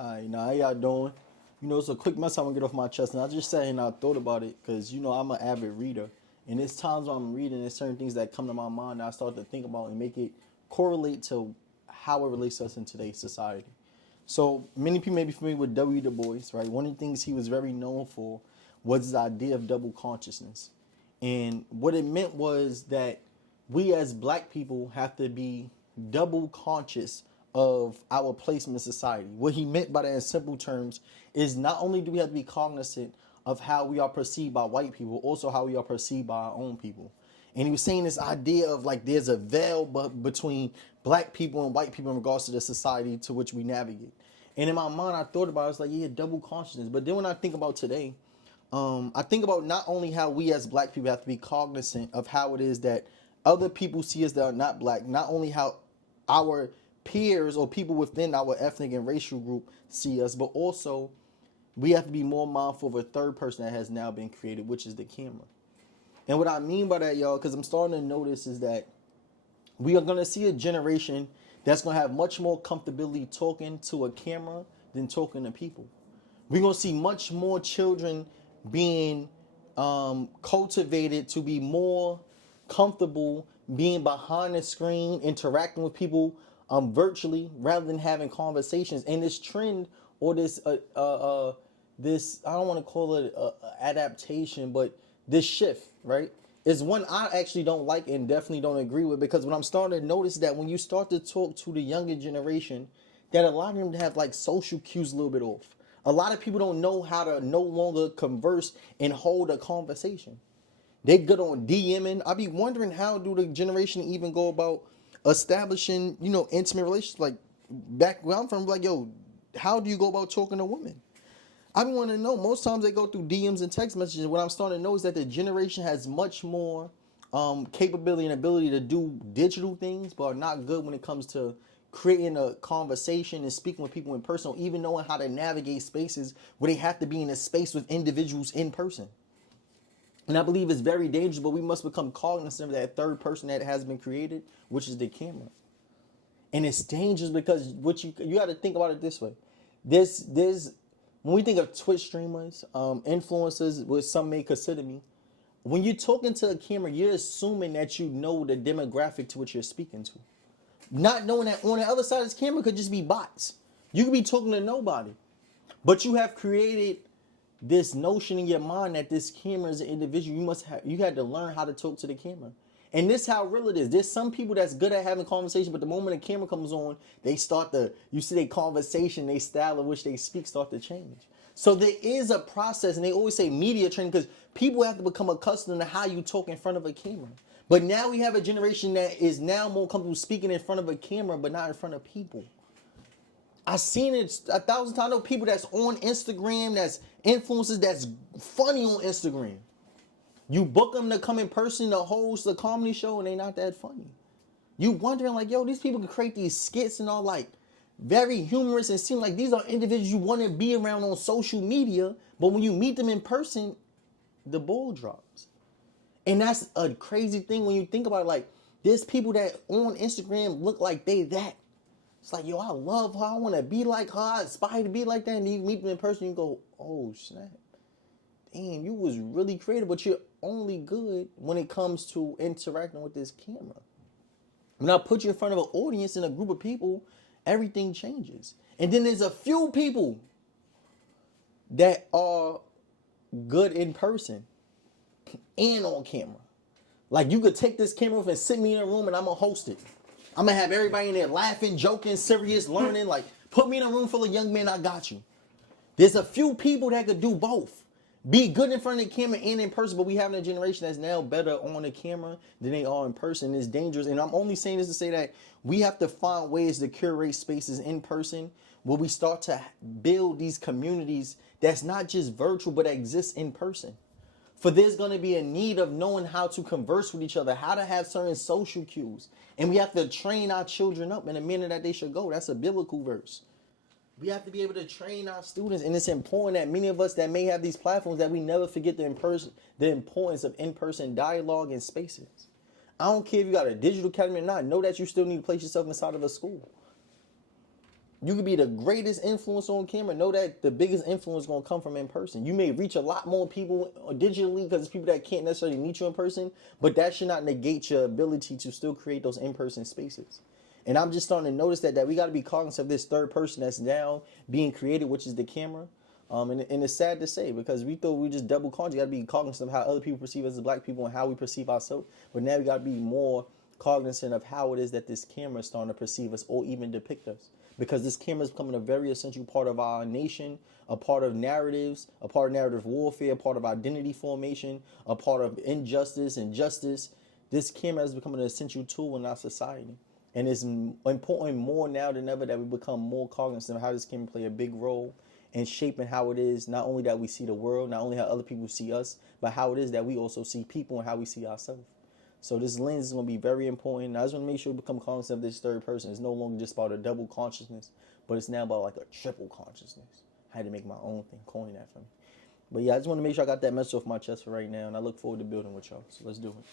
Now how y'all doing? It's a quick mess I'm gonna get off my chest, and I just sat here and I thought about it because I'm an avid reader, and there's times when I'm reading, there's certain things that come to my mind that I start to think about and make it correlate to how it relates to us in today's society. So many people may be familiar with W.E.B, right? One of the things he was very known for was his idea of double consciousness, and what it meant was that we as black people have to be double conscious of our placement in society. What he meant by that in simple terms is not only do we have to be cognizant of how we are perceived by white people, also how we are perceived by our own people. And he was saying this idea of like there's a veil between black people and white people in regards to the society to which we navigate. And in my mind, I thought about it, I was like, yeah, double consciousness. But then when I think about today, I think about not only how we as black people have to be cognizant of how it is that other people see us that are not black, not only how our peers or people within our ethnic and racial group see us, but also we have to be more mindful of a third person that has now been created, which is the camera. And what I mean by that, y'all, because I'm starting to notice is that we are going to see a generation that's going to have much more comfortability talking to a camera than talking to people. We're going to see much more children being cultivated to be more comfortable being behind the screen, interacting with people virtually rather than having conversations. And this trend or this this, I don't want to call it adaptation, but this shift, right, is one I actually don't like and definitely don't agree with, because when I'm starting to notice that when you start to talk to the younger generation, that a lot of them have like social cues a little bit off. A lot of people don't know how to no longer converse and hold a conversation. They good on DMing. I be wondering, how do the generation even go about establishing, intimate relationships? Like back where I'm from, like, yo, how do you go about talking to women? I want to know. Most times they go through DMs and text messages. What I'm starting to know is that the generation has much more capability and ability to do digital things, but are not good when it comes to creating a conversation and speaking with people in person, or even knowing how to navigate spaces where they have to be in a space with individuals in person. And I believe it's very dangerous, but we must become cognizant of that third person that has been created, which is the camera. And it's dangerous because what you got to think about it this way. There's when we think of Twitch streamers, influencers, which some may consider me, when you're talking to a camera, you're assuming that you know the demographic to which you're speaking to. Not knowing that on the other side of this camera could just be bots. You could be talking to nobody. But you have created this notion in your mind that this camera is an individual. You had to learn how to talk to the camera. And this is how real it is. There's some people that's good at having conversation, but the moment the camera comes on, you see their conversation, their style of which they speak start to change. So there is a process, and they always say media training, because people have to become accustomed to how you talk in front of a camera. But now we have a generation that is now more comfortable speaking in front of a camera, but not in front of people. I've seen it 1,000 times. I know people that's on Instagram, that's influencers, that's funny on Instagram. You book them to come in person to host a comedy show, and they not that funny. You wondering like, yo, these people can create these skits and all like very humorous and seem like these are individuals you want to be around on social media, but when you meet them in person, the ball drops. And that's a crazy thing when you think about it. Like, there's people that on Instagram look like they that. It's like, yo, I love her. I want to be like her. I aspire to be like that. And you meet them in person, you go, oh, snap. Damn, you was really creative, but you're only good when it comes to interacting with this camera. When I put you in front of an audience and a group of people, everything changes. And then there's a few people that are good in person and on camera. Like, you could take this camera off and sit me in a room and I'm going to host it. I'm going to have everybody in there laughing, joking, serious, learning. Like, put me in a room full of young men, I got you. There's a few people that could do both. Be good in front of the camera and in person, but we have a generation that's now better on the camera than they are in person. It's dangerous. And I'm only saying this to say that we have to find ways to curate spaces in person where we start to build these communities that's not just virtual, but that exists in person. For there's going to be a need of knowing how to converse with each other, how to have certain social cues. And we have to train our children up in the manner that they should go. That's a biblical verse. We have to be able to train our students, and it's important that many of us that may have these platforms that we never forget the importance of in-person dialogue and spaces. I don't care if you got a digital academy or not. Know that you still need to place yourself inside of a school. You could be the greatest influence on camera. Know that the biggest influence is going to come from in person. You may reach a lot more people digitally because it's people that can't necessarily meet you in person, but that should not negate your ability to still create those in-person spaces. And I'm just starting to notice that we got to be cognizant of this third person that's now being created, which is the camera. And it's sad to say because we thought we just double conscious. You got to be cognizant of how other people perceive us as black people and how we perceive ourselves. But now we got to be more cognizant of how it is that this camera is starting to perceive us or even depict us. Because this camera is becoming a very essential part of our nation, a part of narratives, a part of narrative warfare, a part of identity formation, a part of injustice and justice. This camera is becoming an essential tool in our society. And it's important more now than ever that we become more cognizant of how this camera play a big role in shaping how it is, not only that we see the world, not only how other people see us, but how it is that we also see people and how we see ourselves. So this lens is going to be very important. I just want to make sure we become cognizant of this third person. It's no longer just about a double consciousness, but it's now about like a triple consciousness. I had to make my own thing, coin that for me. But yeah, I just want to make sure I got that message off my chest for right now, and I look forward to building with y'all. So let's do it.